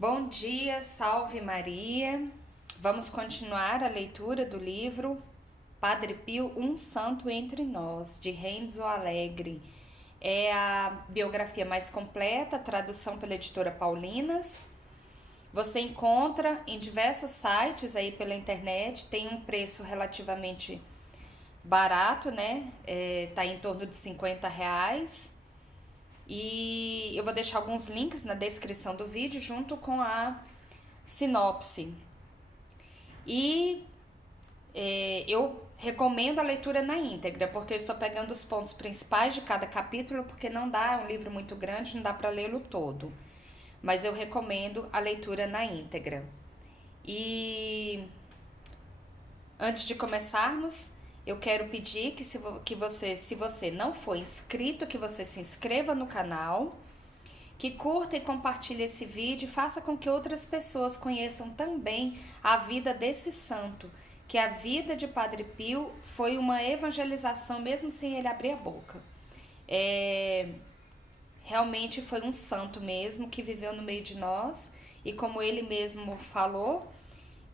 Bom dia, salve Maria. Vamos continuar a leitura do livro Padre Pio, um santo entre nós, de Renzo Alegre. É a biografia mais completa, tradução pela editora Paulinas. Você encontra em diversos sites aí pela internet, tem um preço relativamente barato, né? Tá em torno de R$ 50. E eu vou deixar alguns links na descrição do vídeo junto com a sinopse. E eu recomendo a leitura na íntegra, porque eu estou pegando os pontos principais de cada capítulo, porque não dá, é um livro muito grande, não dá para lê-lo todo. Mas eu recomendo a leitura na íntegra. E antes de começarmos, eu quero pedir que se você não for inscrito, que você se inscreva no canal, que curta e compartilhe esse vídeo e faça com que outras pessoas conheçam também a vida desse santo, que a vida de Padre Pio foi uma evangelização mesmo sem ele abrir a boca. Realmente foi um santo mesmo que viveu no meio de nós e, como ele mesmo falou,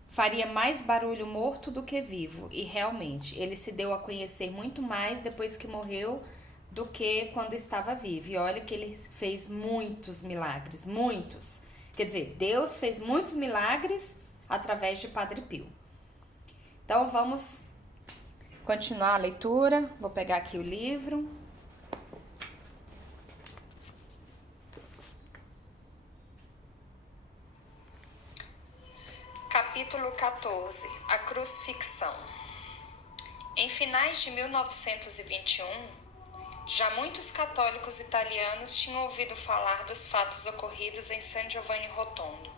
faria mais barulho morto do que vivo. E realmente, ele se deu a conhecer muito mais depois que morreu do que quando estava vivo. E olha que ele fez muitos milagres, muitos. Quer dizer, Deus fez muitos milagres através de Padre Pio. Então vamos continuar a leitura. Vou pegar aqui o livro. Capítulo 14. A crucifixão. Em finais de 1921, já muitos católicos italianos tinham ouvido falar dos fatos ocorridos em San Giovanni Rotondo.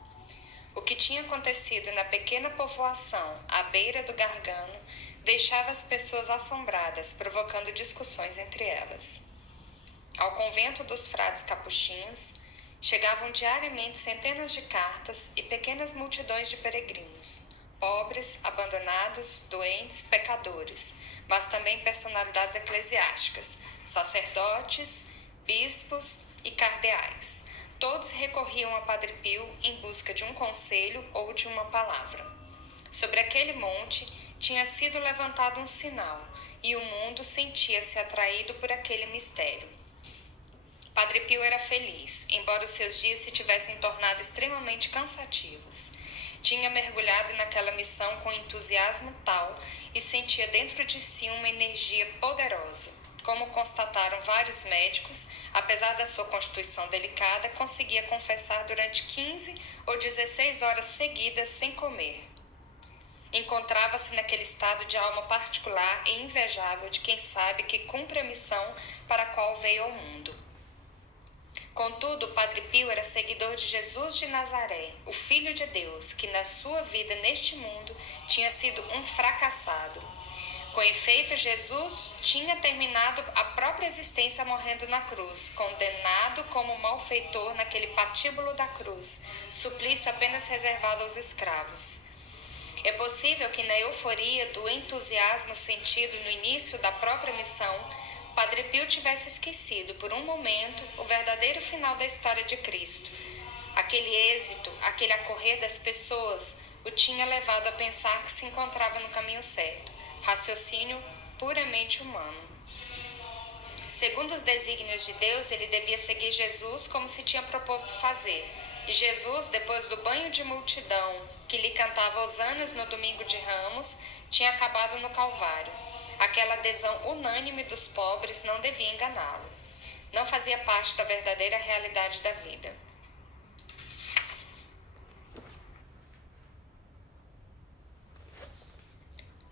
O que tinha acontecido na pequena povoação à beira do Gargano deixava as pessoas assombradas, provocando discussões entre elas. Ao convento dos frades capuchinhos chegavam diariamente centenas de cartas e pequenas multidões de peregrinos, pobres, abandonados, doentes, pecadores, mas também personalidades eclesiásticas, sacerdotes, bispos e cardeais. Todos recorriam a Padre Pio em busca de um conselho ou de uma palavra. Sobre aquele monte tinha sido levantado um sinal, e o mundo sentia-se atraído por aquele mistério. Padre Pio era feliz, embora os seus dias se tivessem tornado extremamente cansativos. Tinha mergulhado naquela missão com entusiasmo tal e sentia dentro de si uma energia poderosa. Como constataram vários médicos, apesar da sua constituição delicada, conseguia confessar durante 15 ou 16 horas seguidas sem comer. Encontrava-se naquele estado de alma particular e invejável de quem sabe que cumpre a missão para a qual veio ao mundo. Contudo, Padre Pio era seguidor de Jesus de Nazaré, o Filho de Deus, que na sua vida neste mundo tinha sido um fracassado. Com efeito, Jesus tinha terminado a própria existência morrendo na cruz, condenado como malfeitor naquele patíbulo da cruz, suplício apenas reservado aos escravos. É possível que na euforia do entusiasmo sentido no início da própria missão, Padre Pio tivesse esquecido por um momento o verdadeiro final da história de Cristo. Aquele êxito, aquele acorrer das pessoas, o tinha levado a pensar que se encontrava no caminho certo, raciocínio puramente humano. Segundo os desígnios de Deus, ele devia seguir Jesus como se tinha proposto fazer. E Jesus, depois do banho de multidão que lhe cantava hosanas no domingo de Ramos, tinha acabado no Calvário. Aquela adesão unânime dos pobres não devia enganá-lo. Não fazia parte da verdadeira realidade da vida.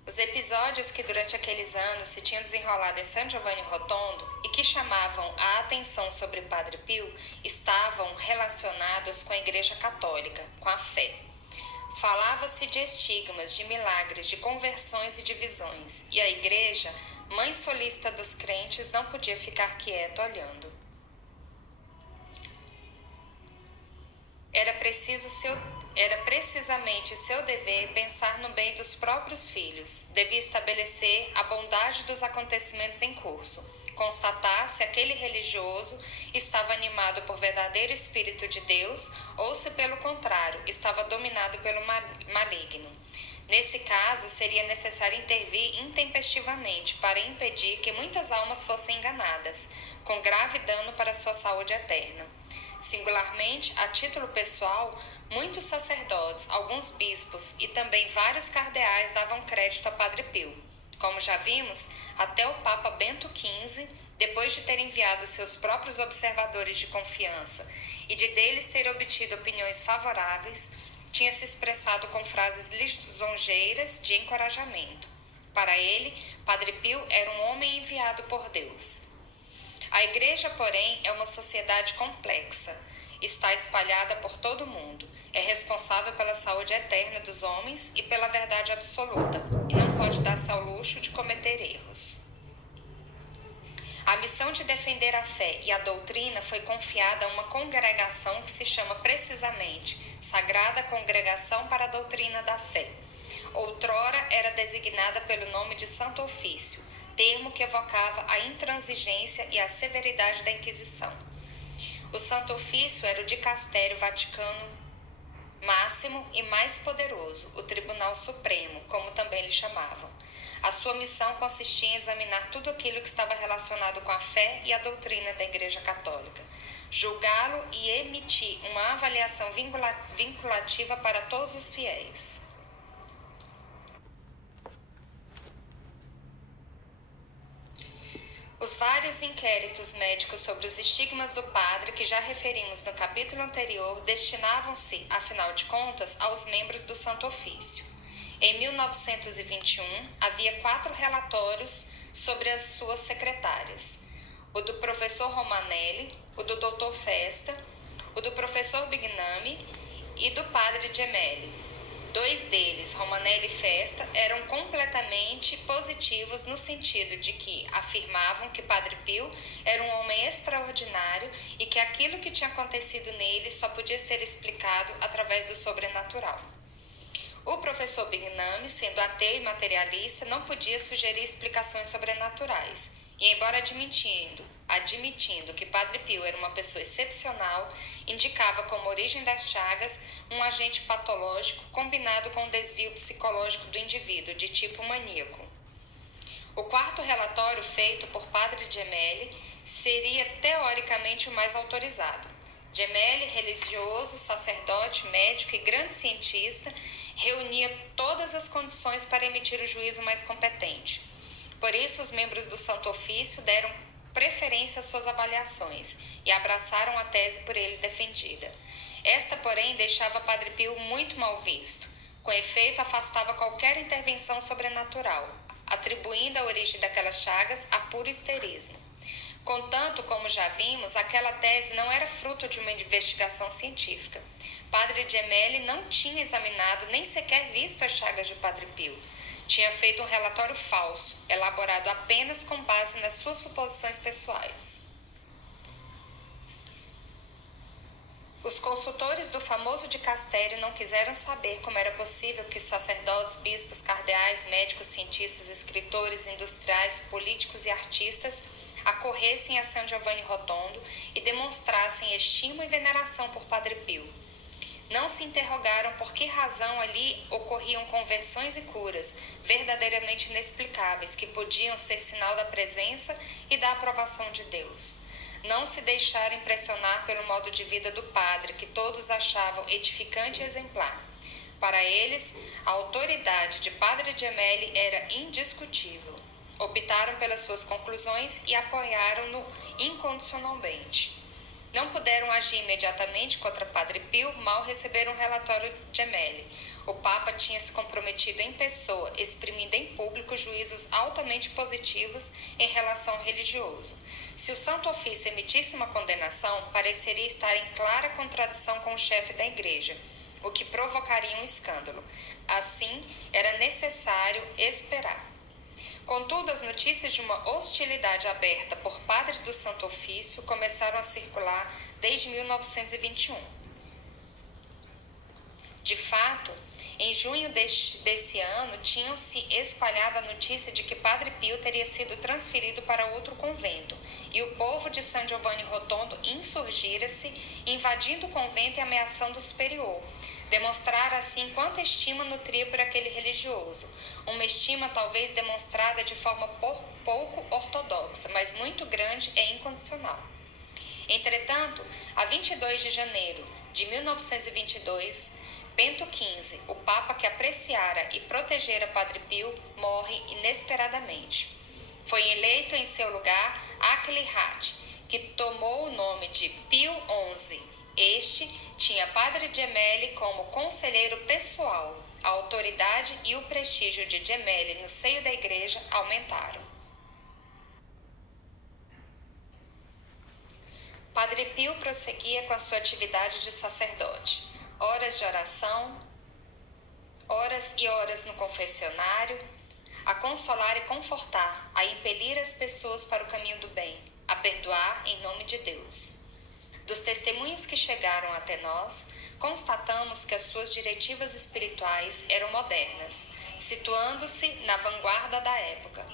Os episódios que durante aqueles anos se tinham desenrolado em San Giovanni Rotondo e que chamavam a atenção sobre Padre Pio estavam relacionados com a Igreja Católica, com a fé. Falava-se de estigmas, de milagres, de conversões e divisões, e a Igreja, mãe solícita dos crentes, não podia ficar quieta olhando. Era precisamente seu dever pensar no bem dos próprios filhos. Devia estabelecer a bondade dos acontecimentos em curso, constatar se aquele religioso estava animado por verdadeiro Espírito de Deus ou se, pelo contrário, estava dominado pelo maligno. Nesse caso, seria necessário intervir intempestivamente para impedir que muitas almas fossem enganadas, com grave dano para sua saúde eterna. Singularmente, a título pessoal, muitos sacerdotes, alguns bispos e também vários cardeais davam crédito a Padre Pio. Como já vimos, até o Papa Bento XV, depois de ter enviado seus próprios observadores de confiança e de deles ter obtido opiniões favoráveis, tinha se expressado com frases lisonjeiras de encorajamento. Para ele, Padre Pio era um homem enviado por Deus. A Igreja, porém, é uma sociedade complexa. Está espalhada por todo o mundo. É responsável pela saúde eterna dos homens e pela verdade absoluta, e não pode dar-se ao luxo de cometer erros. A missão de defender a fé e a doutrina foi confiada a uma congregação que se chama precisamente Sagrada Congregação para a Doutrina da Fé. Outrora era designada pelo nome de Santo Ofício, termo que evocava a intransigência e a severidade da Inquisição. O Santo Ofício era o dicastério vaticano máximo e mais poderoso, o Tribunal Supremo, como também lhe chamavam. A sua missão consistia em examinar tudo aquilo que estava relacionado com a fé e a doutrina da Igreja Católica, julgá-lo e emitir uma avaliação vinculativa para todos os fiéis. Os vários inquéritos médicos sobre os estigmas do padre que já referimos no capítulo anterior destinavam-se, afinal de contas, aos membros do Santo Ofício. Em 1921, havia 4 relatórios sobre as suas secretárias: o do professor Romanelli, o do Dr. Festa, o do professor Bignami e do padre Gemelli. 2 deles, Romanelli e Festa, eram completamente positivos no sentido de que afirmavam que Padre Pio era um homem extraordinário e que aquilo que tinha acontecido nele só podia ser explicado através do sobrenatural. O professor Bignami, sendo ateu e materialista, não podia sugerir explicações sobrenaturais. E embora admitindo que Padre Pio era uma pessoa excepcional, indicava como origem das chagas um agente patológico combinado com um desvio psicológico do indivíduo, de tipo maníaco. O 4º relatório, feito por Padre Gemelli, seria teoricamente o mais autorizado. Gemelli, religioso, sacerdote, médico e grande cientista, reunia todas as condições para emitir o juízo mais competente. Por isso, os membros do Santo Ofício deram preferência às suas avaliações e abraçaram a tese por ele defendida. Esta, porém, deixava Padre Pio muito mal visto. Com efeito, afastava qualquer intervenção sobrenatural, atribuindo a origem daquelas chagas a puro histerismo. Contanto, como já vimos, aquela tese não era fruto de uma investigação científica. Padre Gemelli não tinha examinado nem sequer visto as chagas de Padre Pio. Tinha feito um relatório falso, elaborado apenas com base nas suas suposições pessoais. Os consultores do famoso dicastério não quiseram saber como era possível que sacerdotes, bispos, cardeais, médicos, cientistas, escritores, industriais, políticos e artistas acorressem a San Giovanni Rotondo e demonstrassem estima e veneração por Padre Pio. Não se interrogaram por que razão ali ocorriam conversões e curas verdadeiramente inexplicáveis que podiam ser sinal da presença e da aprovação de Deus. Não se deixaram impressionar pelo modo de vida do padre, que todos achavam edificante e exemplar. Para eles, a autoridade de Padre Gemelli era indiscutível. Optaram pelas suas conclusões e apoiaram-no incondicionalmente. Não puderam agir imediatamente contra Padre Pio, mal receberam um relatório de Gemelli. O Papa tinha se comprometido em pessoa, exprimindo em público juízos altamente positivos em relação ao religioso. Se o Santo Ofício emitisse uma condenação, pareceria estar em clara contradição com o chefe da Igreja, o que provocaria um escândalo. Assim, era necessário esperar. Contudo, as notícias de uma hostilidade aberta por padres do Santo Ofício começaram a circular desde 1921. De fato, em junho desse ano, tinham-se espalhado a notícia de que Padre Pio teria sido transferido para outro convento, e o povo de San Giovanni Rotondo insurgira-se, invadindo o convento e ameaçando o superior. Demonstrar assim quanta estima nutria por aquele religioso, uma estima talvez demonstrada de forma pouco ortodoxa, mas muito grande e incondicional. Entretanto, a 22 de janeiro de 1922, Bento XV, o Papa que apreciara e protegera Padre Pio, morre inesperadamente. Foi eleito em seu lugar Aklihat, que tomou o nome de Pio XI. Este tinha Padre Gemelli como conselheiro pessoal. A autoridade e o prestígio de Gemelli no seio da igreja aumentaram. Padre Pio prosseguia com a sua atividade de sacerdote. Horas de oração, horas e horas no confessionário, a consolar e confortar, a impelir as pessoas para o caminho do bem, a perdoar em nome de Deus. Dos testemunhos que chegaram até nós, constatamos que as suas diretivas espirituais eram modernas, situando-se na vanguarda da época.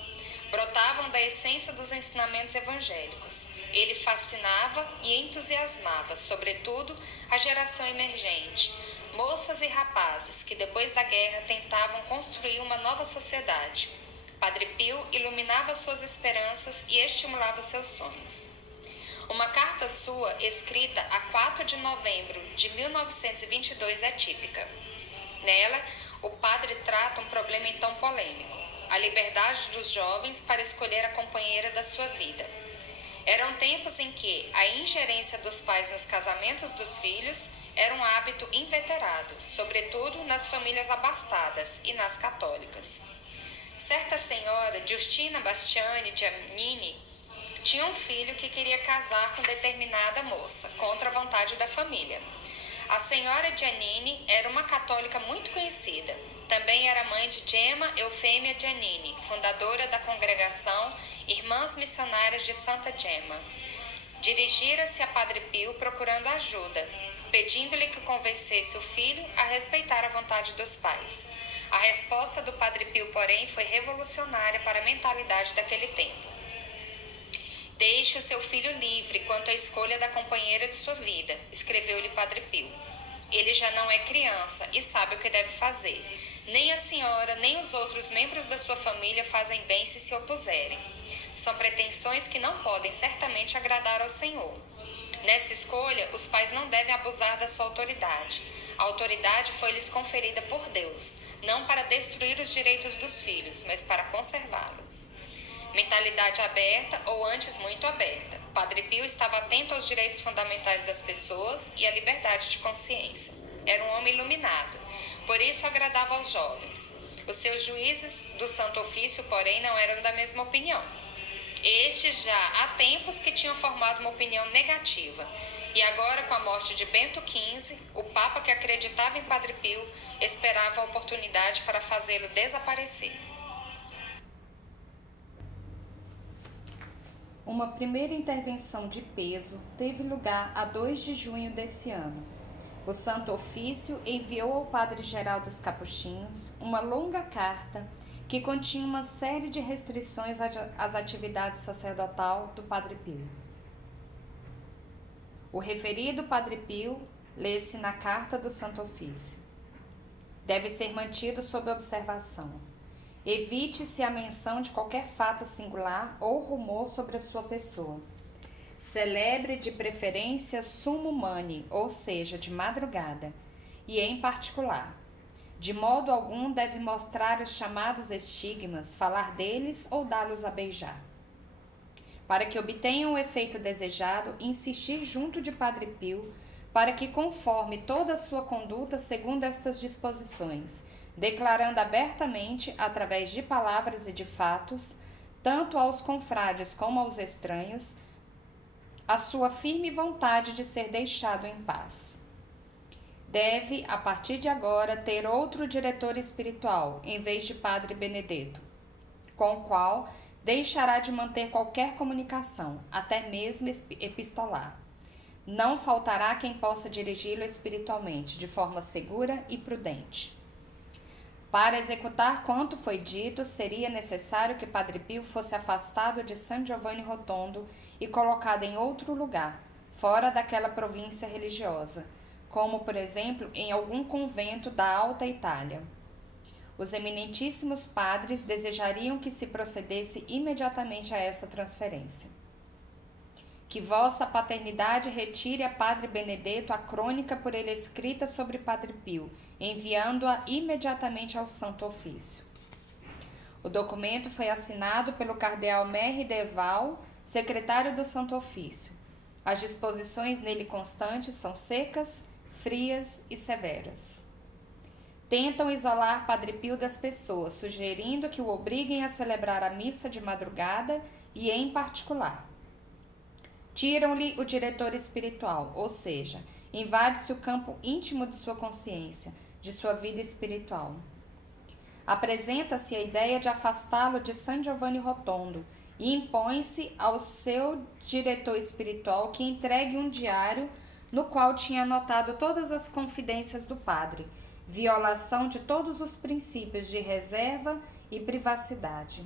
Brotavam da essência dos ensinamentos evangélicos. Ele fascinava e entusiasmava, sobretudo, a geração emergente, moças e rapazes que depois da guerra tentavam construir uma nova sociedade. Padre Pio iluminava suas esperanças e estimulava seus sonhos. Uma carta sua, escrita a 4 de novembro de 1922, é típica. Nela, o padre trata um problema então polêmico: a liberdade dos jovens para escolher a companheira da sua vida. Eram tempos em que a ingerência dos pais nos casamentos dos filhos era um hábito inveterado, sobretudo nas famílias abastadas e nas católicas. Certa senhora, Giustina Bastiani Giannini, tinha um filho que queria casar com determinada moça, contra a vontade da família. A senhora Giannini era uma católica muito conhecida. Também era mãe de Gemma Eufêmia Giannini, fundadora da congregação Irmãs Missionárias de Santa Gemma. Dirigira-se a Padre Pio procurando ajuda, pedindo-lhe que convencesse o filho a respeitar a vontade dos pais. A resposta do Padre Pio, porém, foi revolucionária para a mentalidade daquele tempo. Deixe o seu filho livre quanto à escolha da companheira de sua vida, escreveu-lhe Padre Pio. Ele já não é criança e sabe o que deve fazer. Nem a senhora, nem os outros membros da sua família fazem bem se opuserem. São pretensões que não podem certamente agradar ao Senhor. Nessa escolha, os pais não devem abusar da sua autoridade. A autoridade foi-lhes conferida por Deus, não para destruir os direitos dos filhos, mas para conservá-los. Mentalidade aberta, ou antes muito aberta. Padre Pio estava atento aos direitos fundamentais das pessoas e à liberdade de consciência. Era um homem iluminado, por isso agradava aos jovens. Os seus juízes do Santo Ofício, porém, não eram da mesma opinião. Estes já há tempos que tinham formado uma opinião negativa, e agora, com a morte de Bento XV, o Papa que acreditava em Padre Pio esperava a oportunidade para fazê-lo desaparecer. Uma primeira intervenção de peso teve lugar a 2 de junho desse ano. O Santo Ofício enviou ao Padre-Geral dos Capuchinhos uma longa carta que continha uma série de restrições às atividades sacerdotal do Padre Pio. O referido Padre Pio lê-se na carta do Santo Ofício. Deve ser mantido sob observação. Evite-se a menção de qualquer fato singular ou rumor sobre a sua pessoa. Celebre de preferência sumo mani, ou seja, de madrugada, e em particular. De modo algum deve mostrar os chamados estigmas, falar deles ou dá-los a beijar. Para que obtenham o efeito desejado, insistir junto de Padre Pio, para que conforme toda a sua conduta segundo estas disposições, declarando abertamente, através de palavras e de fatos, tanto aos confrades como aos estranhos, a sua firme vontade de ser deixado em paz. Deve, a partir de agora, ter outro diretor espiritual, em vez de Padre Benedetto, com o qual deixará de manter qualquer comunicação, até mesmo epistolar. não faltará quem possa dirigi-lo espiritualmente, de forma segura e prudente. Para executar quanto foi dito, seria necessário que Padre Pio fosse afastado de San Giovanni Rotondo e colocado em outro lugar, fora daquela província religiosa, como, por exemplo, em algum convento da Alta Itália. Os eminentíssimos padres desejariam que se procedesse imediatamente a essa transferência. Que vossa paternidade retire a Padre Benedetto a crônica por ele escrita sobre Padre Pio, enviando-a imediatamente ao Santo Ofício. O documento foi assinado pelo cardeal Merry Deval, secretário do Santo Ofício. As disposições nele constantes são secas, frias e severas. Tentam isolar Padre Pio das pessoas, sugerindo que o obriguem a celebrar a missa de madrugada e em particular. Tiram-lhe o diretor espiritual, ou seja, invade-se o campo íntimo de sua consciência, de sua vida espiritual. Apresenta-se a ideia de afastá-lo de San Giovanni Rotondo e impõe-se ao seu diretor espiritual que entregue um diário no qual tinha anotado todas as confidências do padre, violação de todos os princípios de reserva e privacidade.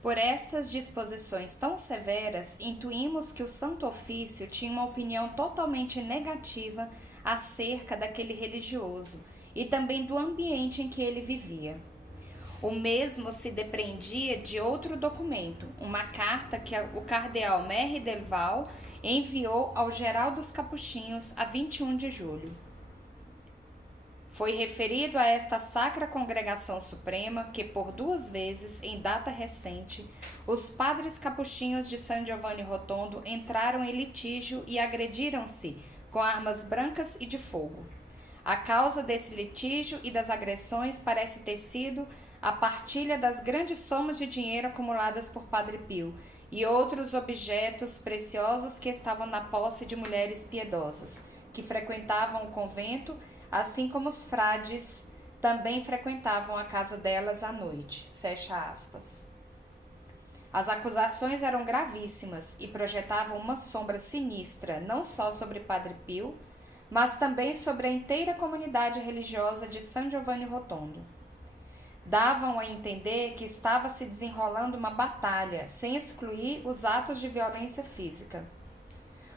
Por estas disposições tão severas, intuímos que o Santo Ofício tinha uma opinião totalmente negativa acerca daquele religioso e também do ambiente em que ele vivia. O mesmo se depreendia de outro documento, uma carta que o cardeal Merry Deval enviou ao geral dos capuchinhos a 21 de julho. Foi referido a esta Sacra Congregação Suprema que, por 2 vezes, em data recente, os padres capuchinhos de San Giovanni Rotondo entraram em litígio e agrediram-se com armas brancas e de fogo. A causa desse litígio e das agressões parece ter sido a partilha das grandes somas de dinheiro acumuladas por Padre Pio e outros objetos preciosos que estavam na posse de mulheres piedosas, que frequentavam o convento, assim como os frades também frequentavam a casa delas à noite. Fecha aspas. As acusações eram gravíssimas e projetavam uma sombra sinistra não só sobre Padre Pio, mas também sobre a inteira comunidade religiosa de San Giovanni Rotondo. Davam a entender que estava se desenrolando uma batalha, sem excluir os atos de violência física.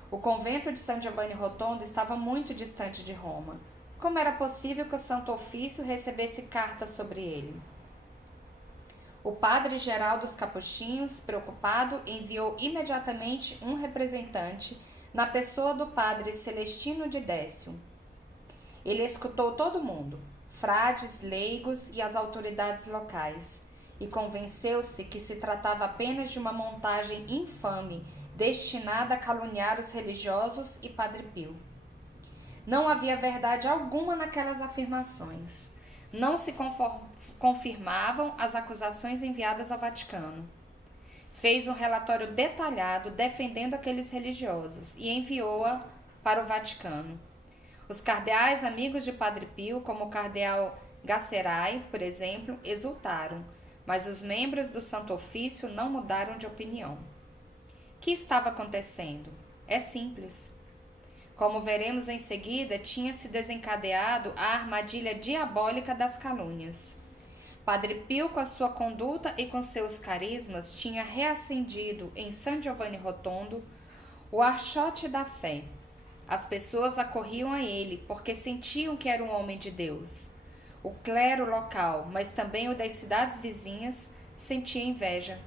O convento de San Giovanni Rotondo estava muito distante de Roma. Como era possível que o Santo Ofício recebesse cartas sobre ele? O padre-geral dos capuchinhos, preocupado, enviou imediatamente um representante na pessoa do padre Celestino de Décio. Ele escutou todo mundo, frades, leigos e as autoridades locais, e convenceu-se que se tratava apenas de uma montagem infame destinada a caluniar os religiosos e Padre Pio. Não havia verdade alguma naquelas afirmações. Não se confirmavam as acusações enviadas ao Vaticano. Fez um relatório detalhado defendendo aqueles religiosos e enviou-a para o Vaticano. Os cardeais amigos de Padre Pio, como o cardeal Gacerai, por exemplo, exultaram, mas os membros do Santo Ofício não mudaram de opinião. O que estava acontecendo? É simples. Como veremos em seguida, tinha se desencadeado a armadilha diabólica das calúnias. Padre Pio, com a sua conduta e com seus carismas, tinha reacendido em San Giovanni Rotondo o archote da fé. As pessoas acorriam a ele porque sentiam que era um homem de Deus. O clero local, mas também o das cidades vizinhas, sentia inveja.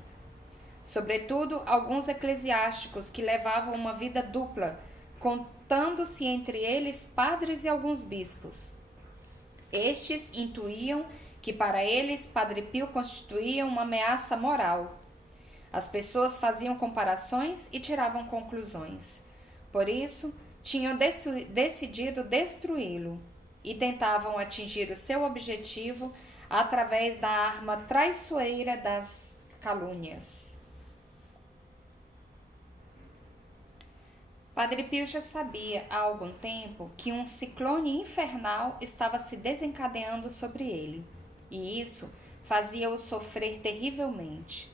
Sobretudo, alguns eclesiásticos que levavam uma vida dupla, contando-se entre eles padres e alguns bispos. Estes intuíam que para eles Padre Pio constituía uma ameaça moral. As pessoas faziam comparações e tiravam conclusões. Por isso, tinham decidido destruí-lo e tentavam atingir o seu objetivo através da arma traiçoeira das calúnias. Padre Pio já sabia há algum tempo que um ciclone infernal estava se desencadeando sobre ele, e isso fazia-o sofrer terrivelmente.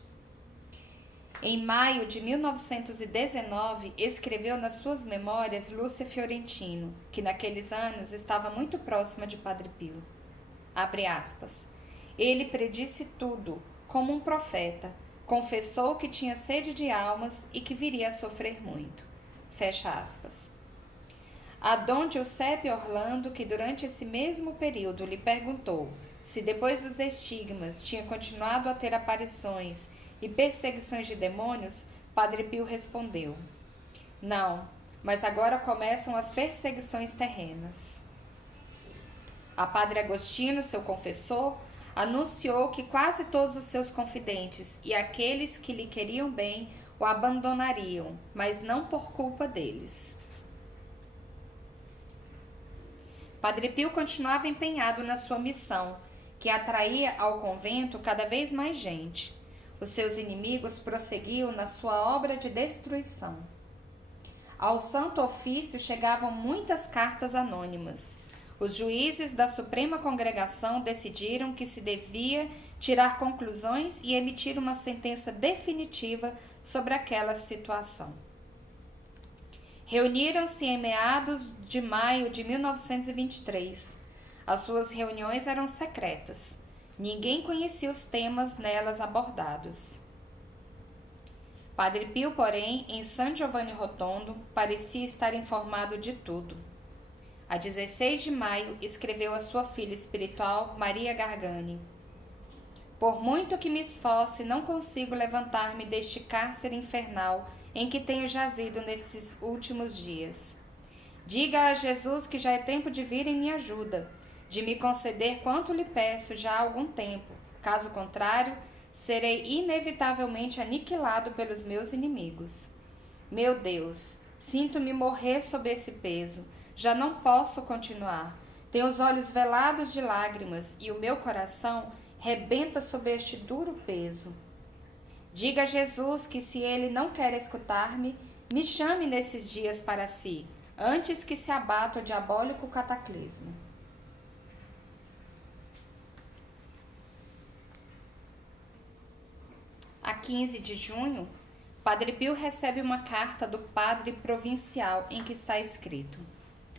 Em maio de 1919, escreveu nas suas memórias Lúcia Fiorentino, que naqueles anos estava muito próxima de Padre Pio. Abre aspas. Ele predisse tudo, como um profeta. Confessou que tinha sede de almas e que viria a sofrer muito. Fecha aspas. A Dom Giuseppe Orlando, que durante esse mesmo período lhe perguntou se depois dos estigmas tinha continuado a ter aparições e perseguições de demônios, Padre Pio respondeu: não, mas agora começam as perseguições terrenas. A Padre Agostino, seu confessor, anunciou que quase todos os seus confidentes e aqueles que lhe queriam bem o abandonariam, mas não por culpa deles. Padre Pio continuava empenhado na sua missão, que atraía ao convento cada vez mais gente. Os seus inimigos prosseguiam na sua obra de destruição. Ao Santo Ofício chegavam muitas cartas anônimas. Os juízes da Suprema Congregação decidiram que se devia tirar conclusões e emitir uma sentença definitiva sobre aquela situação. Reuniram-se em meados de maio de 1923. As suas reuniões eram secretas. Ninguém conhecia os temas nelas abordados. Padre Pio, porém, em San Giovanni Rotondo, parecia estar informado de tudo. A 16 de maio, escreveu a sua filha espiritual, Maria Gargani: por muito que me esforce, não consigo levantar-me deste cárcere infernal em que tenho jazido nesses últimos dias. Diga a Jesus que já é tempo de vir em minha ajuda, de me conceder quanto lhe peço já há algum tempo. Caso contrário, serei inevitavelmente aniquilado pelos meus inimigos. Meu Deus, sinto-me morrer sob esse peso. Já não posso continuar. Tenho os olhos velados de lágrimas e o meu coração rebenta sob este duro peso. Diga a Jesus que, se ele não quer escutar-me, me chame nesses dias para si, antes que se abata o diabólico cataclismo. A 15 de junho, Padre Pio recebe uma carta do padre provincial em que está escrito: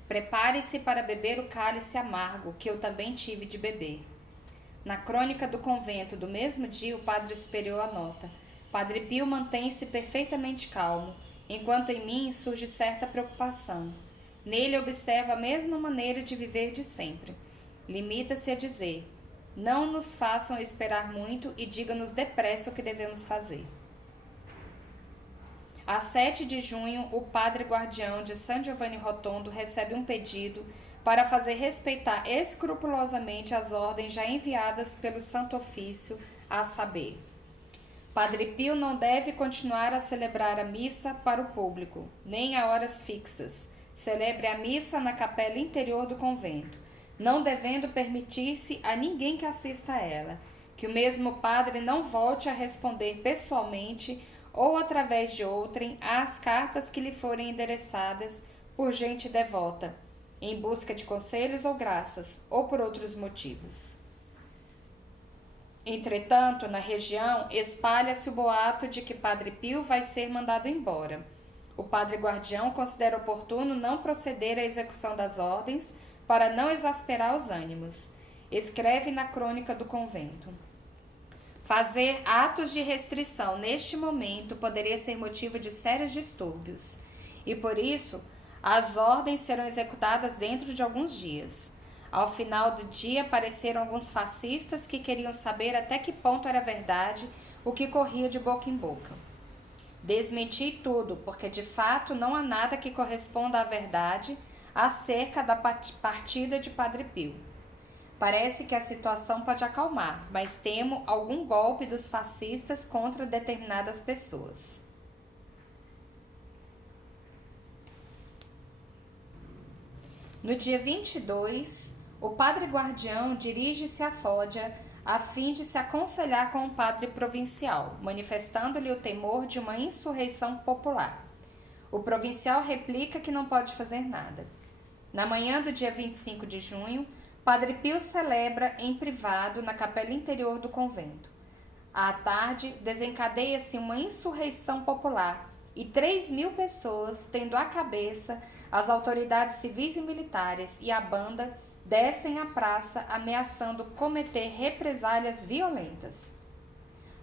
prepare-se para beber o cálice amargo que eu também tive de beber. Na crônica do convento do mesmo dia, o padre superior anota: Padre Pio mantém-se perfeitamente calmo, enquanto em mim surge certa preocupação. Nele observa a mesma maneira de viver de sempre. Limita-se a dizer: não nos façam esperar muito e diga-nos depressa o que devemos fazer. A 7 de junho, o padre guardião de San Giovanni Rotondo recebe um pedido para fazer respeitar escrupulosamente as ordens já enviadas pelo Santo Ofício, a saber: Padre Pio não deve continuar a celebrar a missa para o público, nem a horas fixas. Celebre a missa na capela interior do convento, não devendo permitir-se a ninguém que assista a ela. Que o mesmo padre não volte a responder pessoalmente ou através de outrem às cartas que lhe forem endereçadas por gente devota, em busca de conselhos ou graças, ou por outros motivos. Entretanto, na região, espalha-se o boato de que Padre Pio vai ser mandado embora. O padre guardião considera oportuno não proceder à execução das ordens para não exasperar os ânimos. Escreve na crônica do convento: fazer atos de restrição neste momento poderia ser motivo de sérios distúrbios, e por isso as ordens serão executadas dentro de alguns dias. Ao final do dia apareceram alguns fascistas que queriam saber até que ponto era verdade o que corria de boca em boca. Desmenti tudo, porque de fato não há nada que corresponda à verdade acerca da partida de Padre Pio. Parece que a situação pode acalmar, mas temo algum golpe dos fascistas contra determinadas pessoas. No dia 22, o padre guardião dirige-se a Fódia a fim de se aconselhar com o padre provincial, manifestando-lhe o temor de uma insurreição popular. O provincial replica que não pode fazer nada. Na manhã do dia 25 de junho, Padre Pio celebra em privado na capela interior do convento. À tarde, desencadeia-se uma insurreição popular e 3.000 pessoas, tendo à cabeça as autoridades civis e militares e a banda, descem à praça ameaçando cometer represálias violentas.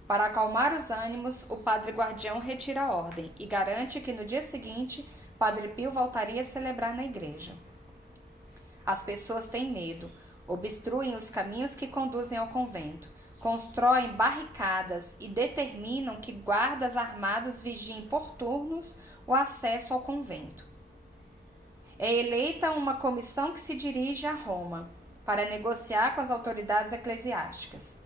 Para acalmar os ânimos, o padre guardião retira a ordem e garante que no dia seguinte, Padre Pio voltaria a celebrar na igreja. As pessoas têm medo, obstruem os caminhos que conduzem ao convento, constroem barricadas e determinam que guardas armados vigiem por turnos o acesso ao convento. É eleita uma comissão que se dirige a Roma para negociar com as autoridades eclesiásticas.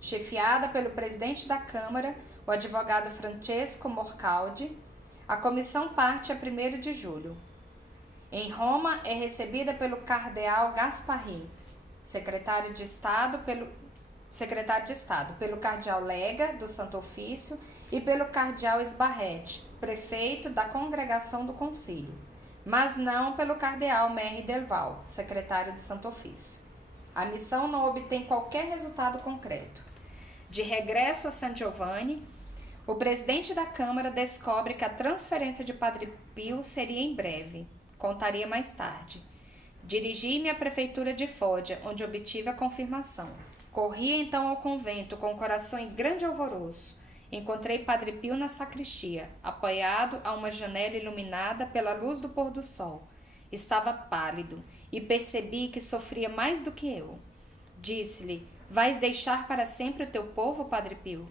Chefiada pelo presidente da Câmara, o advogado Francesco Morcaldi, a comissão parte a 1º de julho. Em Roma, é recebida pelo cardeal Gasparri, secretário de Estado, pelo cardeal Lega, do Santo Ofício, e pelo cardeal Sbarrete, prefeito da Congregação do Concílio, mas não pelo cardeal Merri del Val, secretário do Santo Ofício. A missão não obtém qualquer resultado concreto. De regresso a San Giovanni, o presidente da Câmara descobre que a transferência de Padre Pio seria em breve. Contaria mais tarde. Dirigi-me à prefeitura de Foggia, onde obtive a confirmação. Corri então ao convento com o coração em grande alvoroço. Encontrei Padre Pio na sacristia, apoiado a uma janela iluminada pela luz do pôr do sol. Estava pálido e percebi que sofria mais do que eu. Disse-lhe: vais deixar para sempre o teu povo, Padre Pio?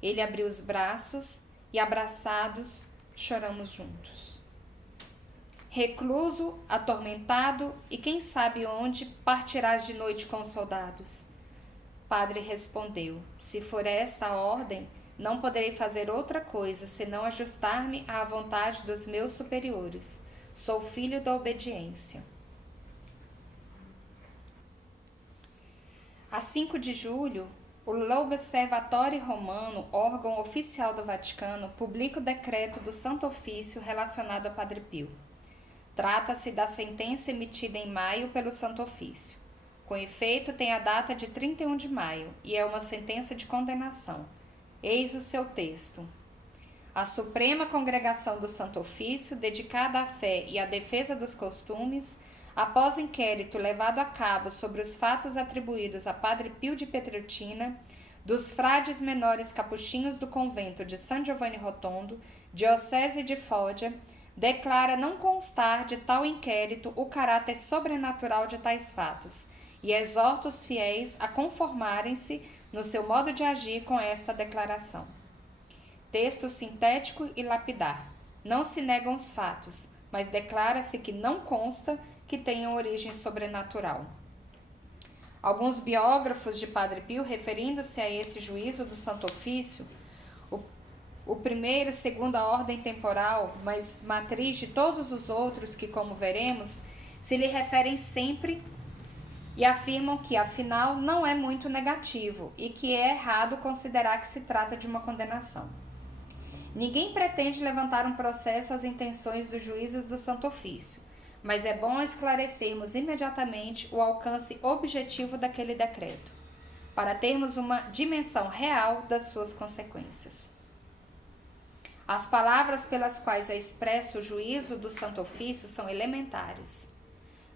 Ele abriu os braços e, abraçados, choramos juntos. Recluso, atormentado e quem sabe onde, partirás de noite com os soldados. Padre respondeu: se for esta a ordem, não poderei fazer outra coisa senão ajustar-me à vontade dos meus superiores. Sou filho da obediência. A 5 de julho, o L'Osservatore Romano, órgão oficial do Vaticano, publica o decreto do Santo Ofício relacionado a Padre Pio. Trata-se da sentença emitida em maio pelo Santo Ofício. Com efeito, tem a data de 31 de maio e é uma sentença de condenação. Eis o seu texto. A Suprema Congregação do Santo Ofício, dedicada à fé e à defesa dos costumes, após inquérito levado a cabo sobre os fatos atribuídos a Padre Pio de Pietrelcina, dos frades menores capuchinhos do convento de San Giovanni Rotondo, diocese de Foggia, declara não constar de tal inquérito o caráter sobrenatural de tais fatos e exorta os fiéis a conformarem-se no seu modo de agir com esta declaração. Texto sintético e lapidar. Não se negam os fatos, mas declara-se que não consta que tenham origem sobrenatural. Alguns biógrafos de Padre Pio, referindo-se a esse juízo do Santo Ofício, o primeiro, segundo a ordem temporal, mas matriz de todos os outros que, como veremos, se lhe referem sempre e afirmam que, afinal, não é muito negativo e que é errado considerar que se trata de uma condenação. Ninguém pretende levantar um processo às intenções dos juízes do Santo Ofício, mas é bom esclarecermos imediatamente o alcance objetivo daquele decreto, para termos uma dimensão real das suas consequências. As palavras pelas quais é expresso o juízo do Santo Ofício são elementares.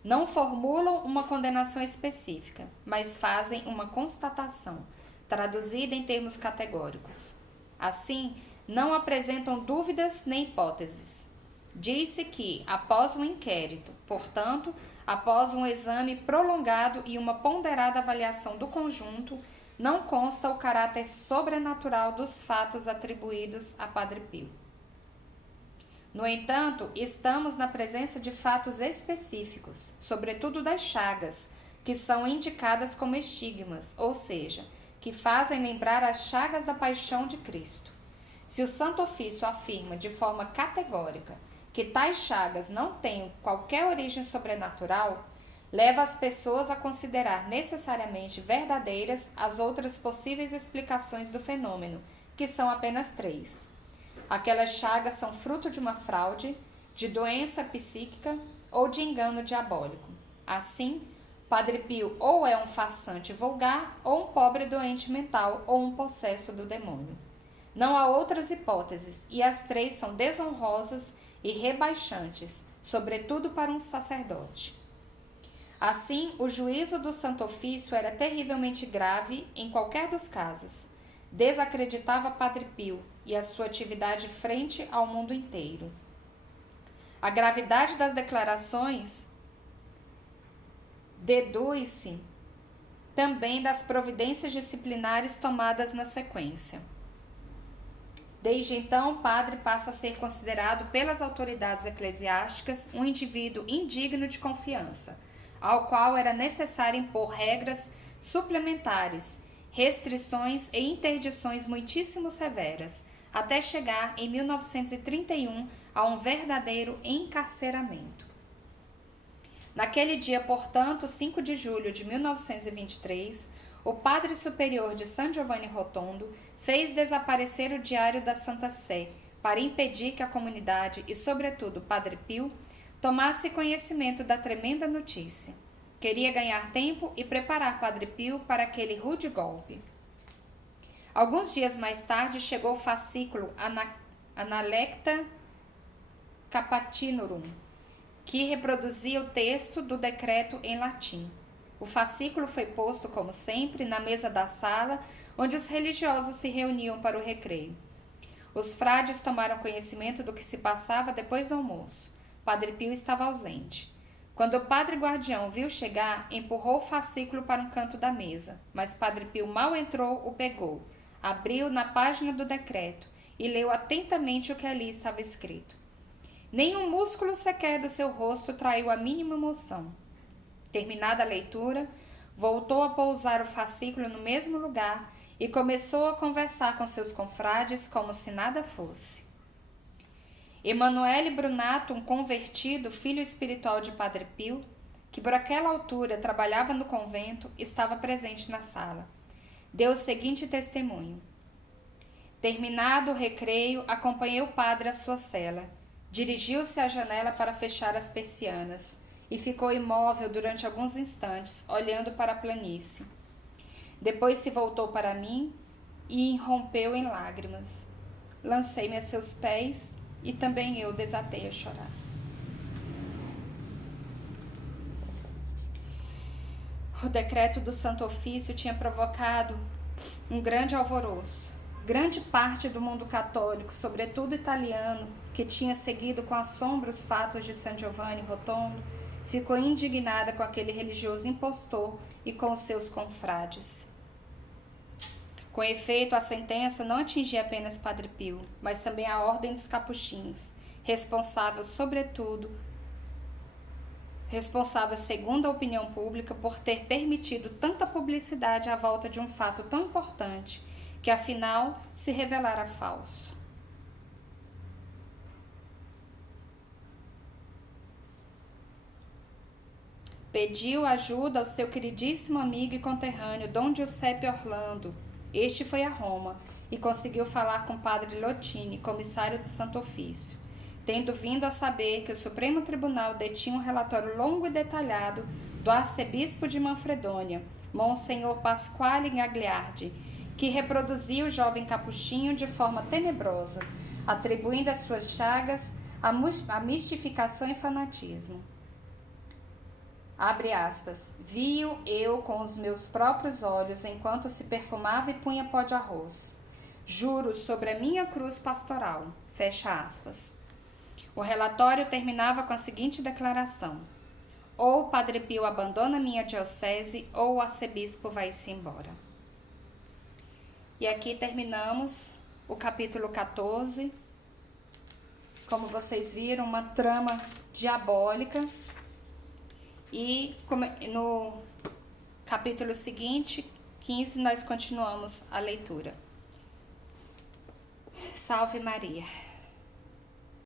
Não formulam uma condenação específica, mas fazem uma constatação, traduzida em termos categóricos. Assim, não apresentam dúvidas nem hipóteses. Diz-se que, após um inquérito, portanto, após um exame prolongado e uma ponderada avaliação do conjunto, não consta o caráter sobrenatural dos fatos atribuídos a Padre Pio. No entanto, estamos na presença de fatos específicos, sobretudo das chagas, que são indicadas como estigmas, ou seja, que fazem lembrar as chagas da paixão de Cristo. Se o Santo Ofício afirma de forma categórica que tais chagas não têm qualquer origem sobrenatural, leva as pessoas a considerar necessariamente verdadeiras as outras possíveis explicações do fenômeno, que são apenas 3. Aquelas chagas são fruto de uma fraude, de doença psíquica ou de engano diabólico. Assim, Padre Pio ou é um farsante vulgar, ou um pobre doente mental, ou um possesso do demônio. Não há outras hipóteses, e as três são desonrosas e rebaixantes, sobretudo para um sacerdote. Assim, o juízo do Santo Ofício era terrivelmente grave em qualquer dos casos. Desacreditava Padre Pio e a sua atividade frente ao mundo inteiro. A gravidade das declarações deduz-se também das providências disciplinares tomadas na sequência. Desde então, o padre passa a ser considerado pelas autoridades eclesiásticas um indivíduo indigno de confiança, ao qual era necessário impor regras suplementares, restrições e interdições muitíssimo severas, até chegar em 1931 a um verdadeiro encarceramento. Naquele dia, portanto, 5 de julho de 1923, o padre superior de San Giovanni Rotondo fez desaparecer o diário da Santa Sé para impedir que a comunidade e, sobretudo, Padre Pio, tomasse conhecimento da tremenda notícia. Queria ganhar tempo e preparar Padre Pio para aquele rude golpe. Alguns dias mais tarde chegou o fascículo Analecta Capitanorum, que reproduzia o texto do decreto em latim. O fascículo foi posto, como sempre, na mesa da sala, onde os religiosos se reuniam para o recreio. Os frades tomaram conhecimento do que se passava depois do almoço. Padre Pio estava ausente. Quando o padre guardião viu chegar, empurrou o fascículo para um canto da mesa, mas Padre Pio mal entrou, o pegou, abriu na página do decreto e leu atentamente o que ali estava escrito. Nenhum músculo sequer do seu rosto traiu a mínima emoção. Terminada a leitura, voltou a pousar o fascículo no mesmo lugar e começou a conversar com seus confrades como se nada fosse. Emanuele Brunato, um convertido, filho espiritual de Padre Pio, que por aquela altura trabalhava no convento, estava presente na sala. Deu o seguinte testemunho. Terminado o recreio, acompanhei o padre à sua cela. Dirigiu-se à janela para fechar as persianas e ficou imóvel durante alguns instantes, olhando para a planície. Depois se voltou para mim e irrompeu em lágrimas. Lancei-me a seus pés e também eu desatei a chorar. O decreto do Santo Ofício tinha provocado um grande alvoroço. Grande parte do mundo católico, sobretudo italiano, que tinha seguido com assombro os fatos de San Giovanni Rotondo, ficou indignada com aquele religioso impostor e com os seus confrades. Com efeito, a sentença não atingia apenas Padre Pio, mas também a Ordem dos Capuchinhos, responsável, segundo a opinião pública, por ter permitido tanta publicidade à volta de um fato tão importante, que afinal se revelara falso. Pediu ajuda ao seu queridíssimo amigo e conterrâneo Dom Giuseppe Orlando. Este foi a Roma e conseguiu falar com o padre Lottini, comissário do Santo Ofício, tendo vindo a saber que o Supremo Tribunal detinha um relatório longo e detalhado do arcebispo de Manfredônia, Monsenhor Pasquale Gagliardi, que reproduzia o jovem capuchinho de forma tenebrosa, atribuindo às suas chagas a mistificação e fanatismo. Abre aspas, vi-o eu com os meus próprios olhos enquanto se perfumava e punha pó de arroz. Juro sobre a minha cruz pastoral. Fecha aspas. O relatório terminava com a seguinte declaração. Ou o Padre Pio abandona minha diocese ou o arcebispo vai-se embora. E aqui terminamos o capítulo 14. Como vocês viram, uma trama diabólica. E no capítulo seguinte, 15, nós continuamos a leitura. Salve Maria!